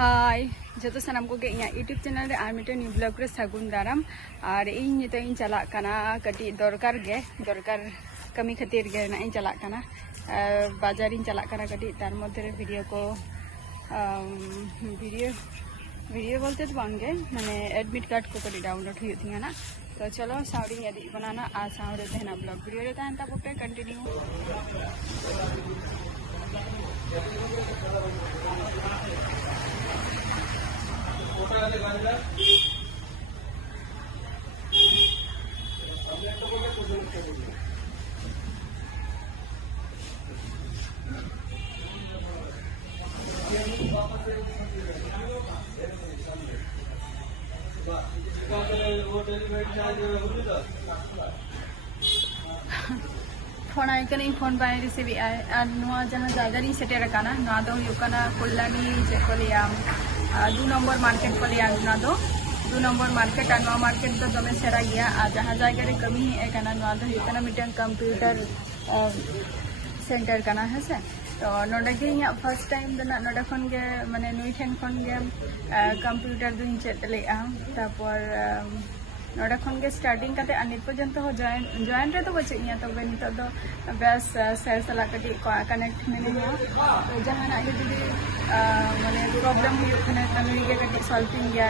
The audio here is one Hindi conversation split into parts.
हाय जो सामान को यूट्यूब चैनल रे आर मिटे न्यू ब्लॉग रे सागुन दाराम और इन नितो इन चला कना कटी दरकार कमी खातिर गे ना इन चला कना बाजार इन चला कना कटी तार मध्य रे वीडियो बोलते तो बांगे माने एडमिट कार्ड को कटी डाउनलोड हुई थी ना। तो चलो साउंडिंग यदि बनाना आ साउंड रहते हैं ना ब्लॉग वीडियो रहता है तब पे कंटिन्यू फोन आई फोन बाय रिसीव जहाँ जगह shutter Kalyani Chelliah 2 number market को लिया 2 नम्बर मार्केट और मार्केट तो दमे सेरा गया जहाँ जगह कमी हेकना मिटन कंप्यूटर सेंटर कना है से। तो नोडे फर्स्ट टाइम नोडे खन गे माने नुई ठेन खन गे कंप्यूटर दुई चेद लेआ तापर नोडे खन गे स्टार्टिंग करते नित पर्यंत हो जॉइन रे तो बचे तब नित दो बेस सर सला कटी कनेक्ट मिले तो जहाँ जुदी माने प्रॉब्लम हुई नुई गे कटी सॉल्विंग गया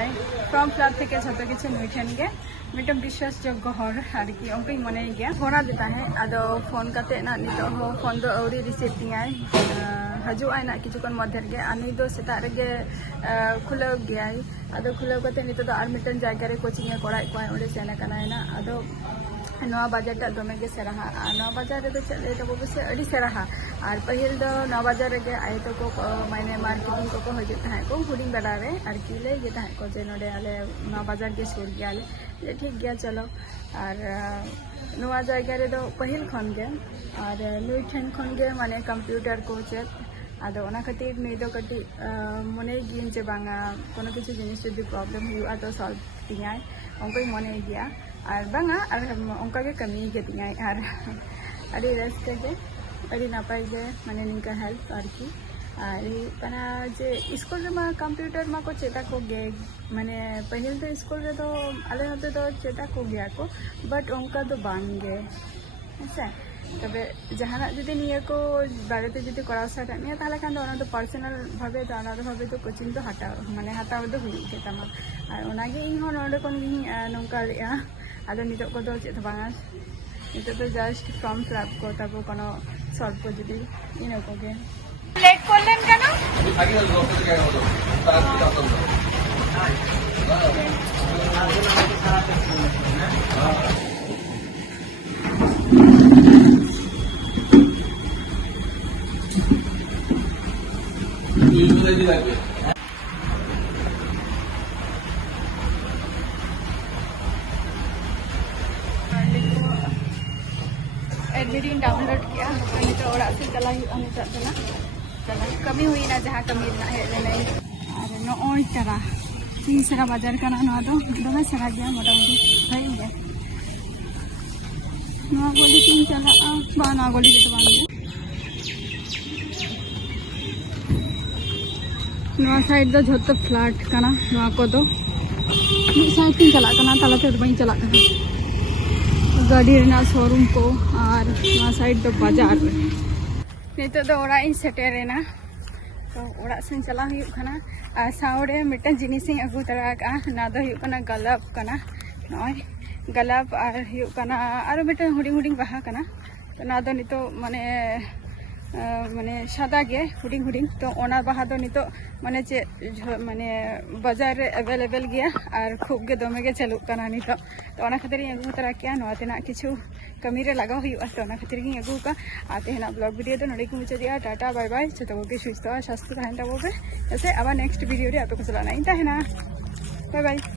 फॉर्म फिलअप थे जो किछु नुई ठेन गे मिटम विश्वास योग्य हर आरकी उनकी मने गया फोना देता है आदो फोन करते ना नित हो फोन दो अवरी रिसीव दियाय हजुआ ना किछुकन मध्य गे आनी दो सेता रे खुलाव गया आदो खुलाव करते नित दो आर मिटन जायगा रे कोचिंग कोड़ा को ओडे सेना कना ना आदो नवा बाजार टा दमे गे सेराहा नवा बाजार रे चले तो बसे अडी सेराहा और पहिल दो नवा बाजार रे आए तो को माने मार्केटिंग को हजे था को हुडिंग बड़ा रे आरकी ले गे था को जे नोडे आले नवा बाजार गे सुर गया ले ठीक गया चलो और नवा जगह रे दो पहिल खन गे और नुई ठेन खन गे माने कंप्यूटर को चेक आदो ओना खातिर नुई दो कटी मने गिन जे बांगा कोनो किछु जिनिस जदि प्रॉब्लम हुआ तो सॉल्व दियाय उनकोई मने गया और बांगा और उनका के कमी गे दियाय और अड़ी रेस्ट के अड़ी नापाय गे माने निका हेल्प आरकी और जे स्कूल रे कंप्यूटर मा को चेता को गे माने पहिल तो स्कूल रे तो आले होते तो चेता को गया को बट उनका तो बांग गे ऐसा तबे जहाना जुदी निया को बारेते जुदी करा साटा निया ताले खान तो पर्सनल भावे तो अनादो भावे तो कोचिंग तो हटाओ माने हटाओ दो हुई के तमा और ओनागे इन हो नोडे कोन गी नोंका लेया आदो नितो को दो चेत बांगा नितो तो जस्ट फॉर्म फिलअप को तबो कोनो सॉल्व को जुदी इनो को गे लेट करलेन केनो आगे ऑफिस गए हो तो एडमिट डाउनलोड किया तो ओड़ा से चला चला कमी हुई ना जहाँ कमी हेल्ले और नई चरा तीन सारा बाजार का दमे सेरा गया मोटामुटी भई गया गली तीन चला गली तो बांगे साइड दो झोतो फ्लैट कना को दो साइड तीन चला तालाते बई चला गाड़ी रेना शोरूम को और साइड दो बाजार नित दो ओड़ा इन सेटेरेना तो ओड़ा से चला खाना साउंडे मिटन जिनिस अगू तरा ना दो गलाब कना नय गलाब और मिटन हुडिंग हुडिंग बाहा कना तो ना दो नितो माने माने सादा गे हुडिंग हुडिंग तो ओना बाहा दो नितो माने चे माने बाजार रे अवेलेबल गया और खूब गे दमे गे चलुक कना नितो तो ओना खातिर अगू तरा किया नवा तेना किछु कमी रे लगा हुई तो ओना खातिर गी अगू का आते हैं ब्लॉग वीडियो तो नोडे को मुझे दिया टाटा बाय बाय जतो के सुस्थ स्वास्थ्य तहन तबो पे जैसे अब नेक्स्ट वीडियो रे आपको चलाना ही था है ना बाय बाय।